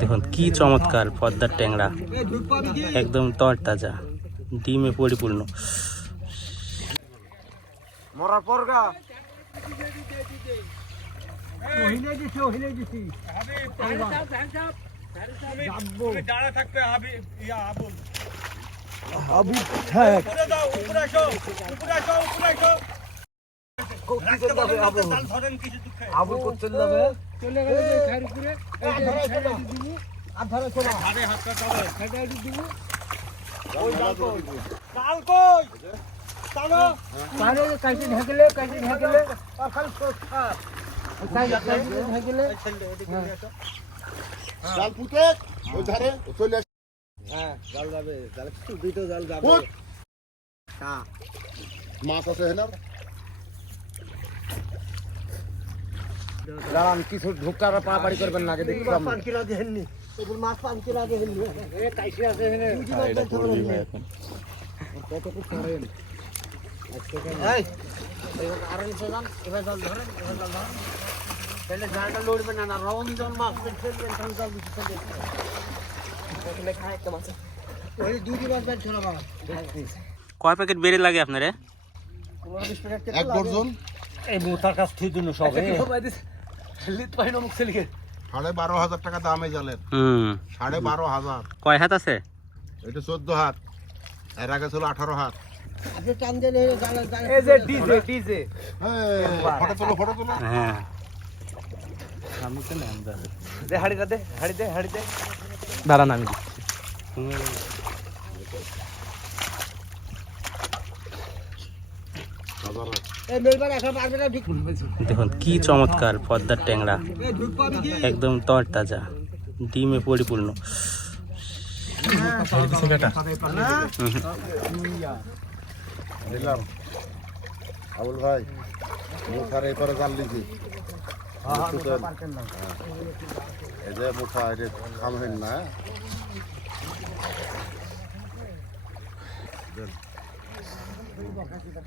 দেখুন কি চমৎকার পদ্মার ট্যাংরা। একদম তরতাজা ডিমে পরিপূর্ণ। মরার পর গা। আবু করতে যাবে। চলে গেলে যে খাইর উপরে এই যে সাইডে দিব। আর ধরে শোনা। সাইডে দিব। পারে কাইতে ঢাকলে কাইতে ঢাকলে। খালি সরকার জাল পুঁতে? ওই ধারে? চলে আসে। হ্যাঁ জাল যাবে। জাল দুটো জাল যাবে। হ্যাঁ। মাছ আছে হেনা দাঁড়ান কিছু ঢুকটার পাড়াপাড়ি করবেন না আগে দেখি পাঁচ কিলো দেননি এগুলো মাছ পাঁচ কিলো দেননি এ কাইছে আছে এখানে? কত খুব করেন এই এবার আরাম সে যান এবার জল ধরেন এবার জল ধরেন তাহলে জালটা লড়বে না না রং জল মাছ ফেলবেন তখন জল বেশি ফেলবে এখানে। খায় একটা মাছ মাছ বের ছোড়া বাবা কয় প্যাকেট বেড়ে লাগে আপনারে? এক ডজন? এই মোতার কাছ থেকে দিন সব লিত পাই নমুক সেলিকে সাড়ে বারো হাজার টাকা দাম জালের। সাড়ে বারো হাজার। কয় হাত আছে? এটা চোদ্দ হাত। এর আগে ছিল আঠারো হাত। আপনি টান দেখুন, কি চমৎকার পদ্মার ট্যাংরা। একদম তরতাজা, ডিমে পরিপূর্ণ। আবুল ভাই মুখার এই করে জাল দিছি এই যে মুখা এটা খামহেন না দাঁড়াইছেন আর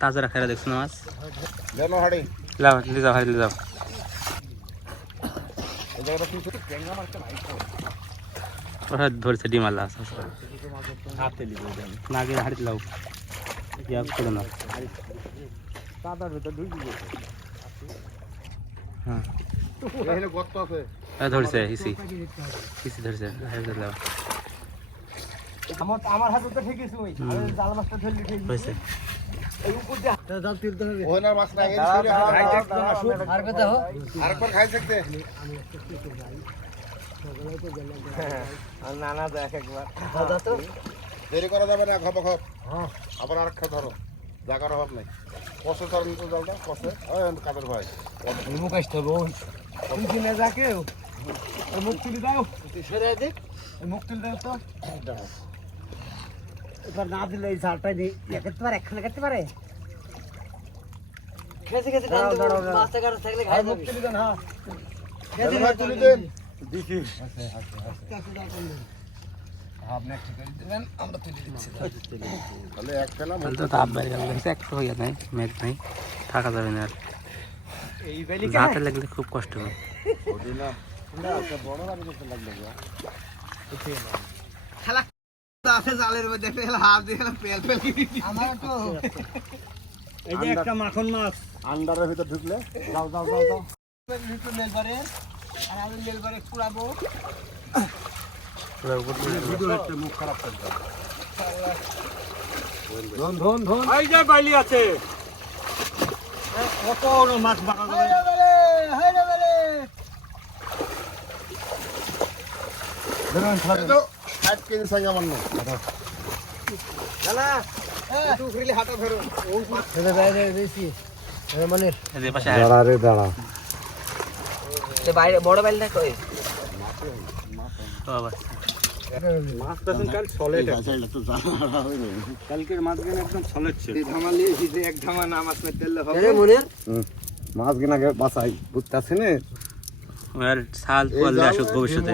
ताज़ा रखायला देखो ना लाव ले जाओ हाडी ले जाओ परत धोरचं डी मला असं नागे हाडीत लावू या कडे ना हाँ धोरचं हिसी हिसी धोरचं हाडीत लावा আমার আমার হাতে তো ঠিকই জাল মাছটা ধরলি ঠিক। হয়েছে। না। আর আর নানা দেখ। একবার। দেরি করা যাবে না খপ খপ আবার আরেকটা ধরো। জায়গার অভাব নেই। কষে ধরেন তো জলটা কষে। ওই কাদের ভাই মুখ আসতে হবে ওই। তুমি কিনে যা কেউ। মুখ তুলে দাও। সরে দেখ। মুখ তুলে দাও তো। এবার না দিলে এই ঝালটা নেই করতে পারে একখানে করতে পারে খেতে খেতে টান দেবো মাছটা কাটা থাকলে আর খাই মুখ যাবে তুলে দেন হ্যাঁ জানো ভাই তুলে দেন দিছি আপনি ঠিক করে দিবেন আমরা তুলে দিচ্ছি তাহলে একটা না তাহলে তো তাপ বাইরে গেল একটু হয়ে নাই মেঘ নাই থাকা যাবে না আর এই বেলি হাতে লাগলে খুব কষ্ট হবে ওদি না বড় গাড়ি করতে লাগবে আছে জালের মধ্যে ফেল হাত দিয়ে পেল পেল আমার তো এই যে একটা মাখন মাছ। আন্ডারের ভিতর ঢুকলে যাও যাও যাও যাও। একটু মেলবারে আর আমি মেলবারে কুড়াবো। মুখ খারাপ করবে ধন ধন ধন। এই যে বাইলি আছে। কত মাছ বাঁকা হাই হাই রে বেলে তো ষাট কেজি সাইজ আমার নো দাঁড়া রে দাঁড়া। বড় মাছ কিনাকে বাসাই বুঝতে না? আসুক ভবিষ্যতে।